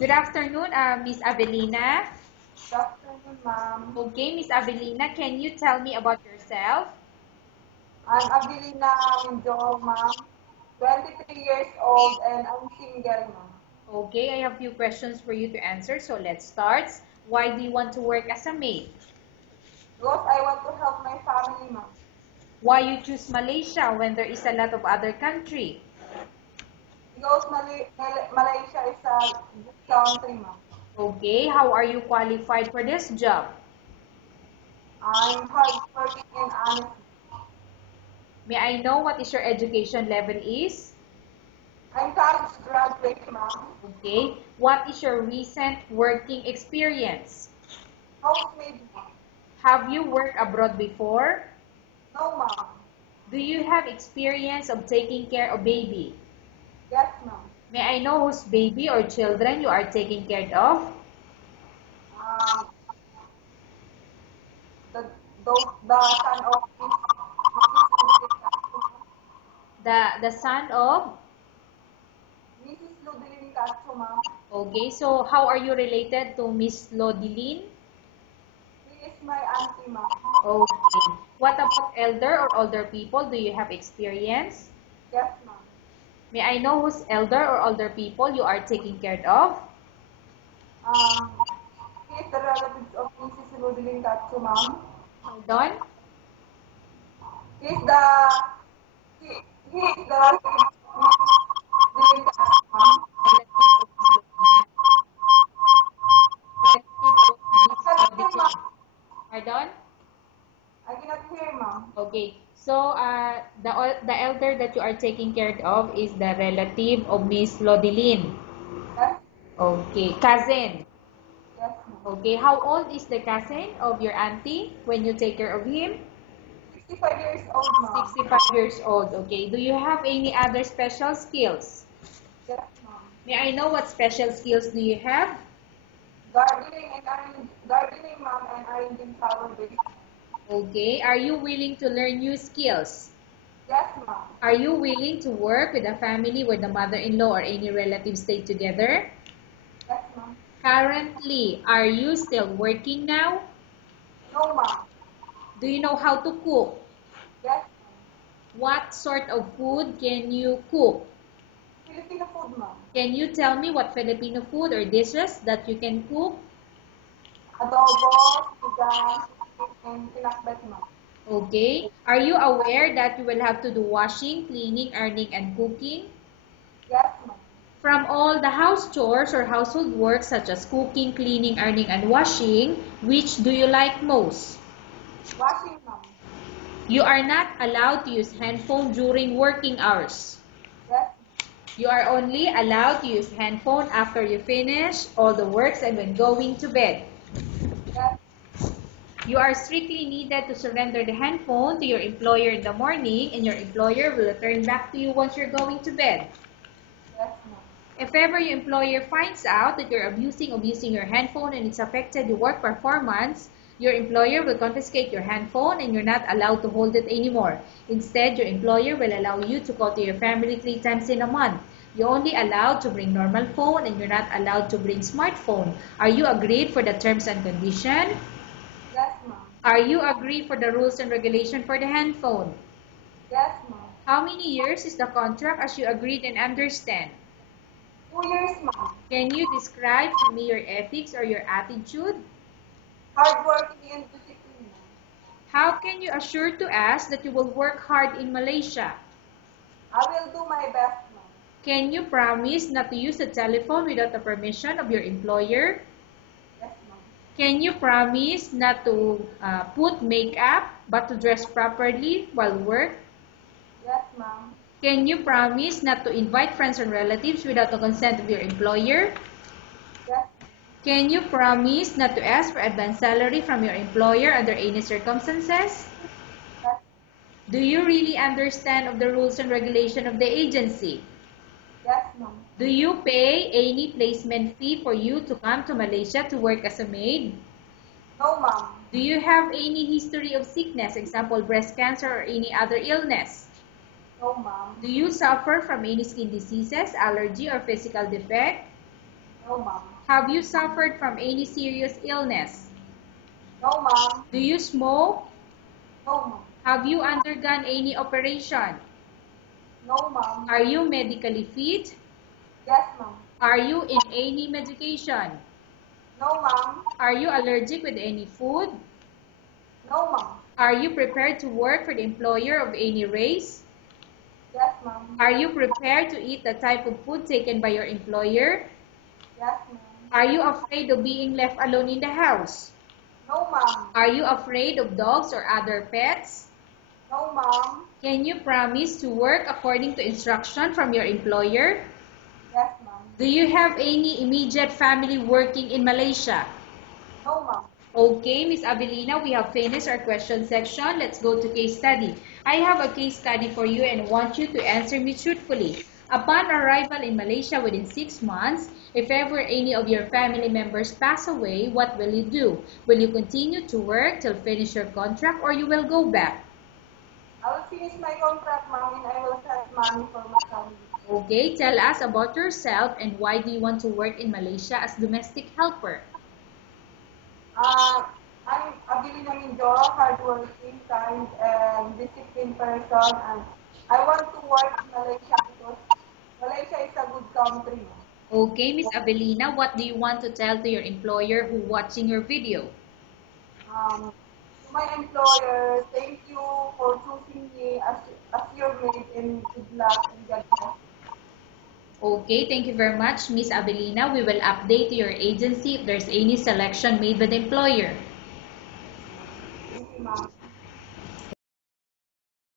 Good afternoon, Miss Avelina. Good afternoon, ma'am. Okay, Miss Avelina, can you tell me about yourself? I'm Abilina Mindoro, ma'am. 23 years old and I'm single, ma'am. Okay, I have few questions for you to answer, so let's start. Why do you want to work as a maid? Because I want to help my family, ma'am. Why you choose Malaysia when there is a lot of other country? Because Malaysia is a good country, ma'am. Okay, how are you qualified for this job? I'm hardworking and honest. May I know what is your education level is? I'm college graduate, ma'am. Okay, what is your recent working experience? Housemaid, ma'am. Have you worked abroad before? No, ma'am. Do you have experience of taking care of baby? Yes, ma'am. May I know whose baby or children you are taking care of? Um, the son of Mrs. Ludwig Castro, ma'am. The son of? Mrs. Ludwig Castro, ma'am. Okay, so how are you related to Miss Lodilin? She is my auntie, ma'am. Okay. What about elder or older people? Do you have experience? Yes, ma'am. May I know whose elder or older people you are taking care of? Um, he is the relatives of Mrs. Rodeline Katsu, ma'am. Hold on. He is the he, he is the relative of Mrs. Rodeline Katsu, ma'am. Relative of Miss Lodilin. Relative of Miss I cannot hear, ma'am. Lodilin. Pardon? I cannot hear, ma'am. Okay. So, the elder that you are taking care of is the relative of Miss Lodilin. Yes, Okay. Cousin. yes, ma'am. Okay. How old is the cousin of your auntie when you take care of him? 65 years old, ma'am. 65 years old. Okay. Do you have any other special skills? Yes, ma'am. May I know what special skills do you have? Gardening, ma'am, and arranging flower beds. Okay. Are you willing to learn new skills? Yes, ma'am. Are you willing to work with a family where the mother-in-law or any relatives stay together? Yes, ma'am. Currently, are you still working now? No, ma'am. Do you know how to cook? Yes, ma'am. What sort of food can you cook? Filipino food, ma'am. Can you tell me what Filipino food or dishes that you can cook? Adobo, sinigang, and pinakbet, ma'am. Okay. Are you aware that you will have to do washing, cleaning, ironing, and cooking? Yes, ma'am. From all the house chores or household work such as cooking, cleaning, ironing, and washing, which do you like most? Washing, ma'am. You are not allowed to use handphone during working hours. Yes, You are only allowed to use handphone after you finish all the works and when going to bed. yes, You are strictly needed to surrender the handphone to your employer in the morning, and your employer will return back to you once you're going to bed. yes, ma'am. If ever your employer finds out that you're abusing your handphone and it's affected your work performance, your employer will confiscate your handphone and you're not allowed to hold it anymore. Instead, your employer will allow you to call to your family 3 times in a month. You're only allowed to bring normal phone and you're not allowed to bring smartphone. Are you agreed for the terms and condition? Yes, ma'am. Are you agreed for the rules and regulation for the handphone? Yes, ma'am. How many years is the contract as you agreed and understand? 2 years, ma'am. Can you describe to me your ethics or your attitude? Hardworking and disciplined, ma'am. How can you assure to us that you will work hard in Malaysia? I will do my best, ma'am. Can you promise not to use the telephone without the permission of your employer? Yes, ma'am. Can you promise not to put makeup but to dress properly while work? Yes, ma'am. Can you promise not to invite friends and relatives without the consent of your employer? Yes, Can you promise not to ask for advance salary from your employer under any circumstances? yes, Do you really understand of the rules and regulation of the agency? yes, ma'am. Do you pay any placement fee for you to come to Malaysia to work as a maid? No, ma'am. Do you have any history of sickness, example breast cancer or any other illness? No, ma'am. Do you suffer from any skin diseases, allergy, or physical defect? No, ma'am. Have you suffered from any serious illness? No, ma'am. Do you smoke? No, ma'am. Have you undergone any operation? No, ma'am. Are you medically fit? Yes, ma'am. Are you in any medication? No, ma'am. Are you allergic with any food? No, ma'am. Are you prepared to work for the employer of any race? Yes, ma'am. Are you prepared to eat the type of food taken by your employer? Yes, ma'am. Are you afraid of being left alone in the house? No, ma'am. Are you afraid of dogs or other pets? No, ma'am. Can you promise to work according to instruction from your employer? Yes, ma'am. Do you have any immediate family working in Malaysia? No, ma'am. Okay, Miss Abelina, we have finished our question section. Let's go to case study. I have a case study for you and want you to answer me truthfully. Upon arrival in Malaysia within 6 months, if ever any of your family members pass away, what will you do? Will you continue to work till finish your contract or you will go back? I will finish my contract, ma'am, and I will send money for my family. Okay, tell us about yourself and why do you want to work in Malaysia as domestic helper? I'm Abilina Mindoro, hardworking, kind, and disciplined person, and I want to work in Malaysia because Malaysia is a good country. Okay, Miss Abelina, what do you want to tell to your employer who watching your video? To my employer, thank you for choosing me as your mate, and good luck and God bless. Okay, thank you very much, Miss Abelina. We will update your agency if there's any selection made by the employer.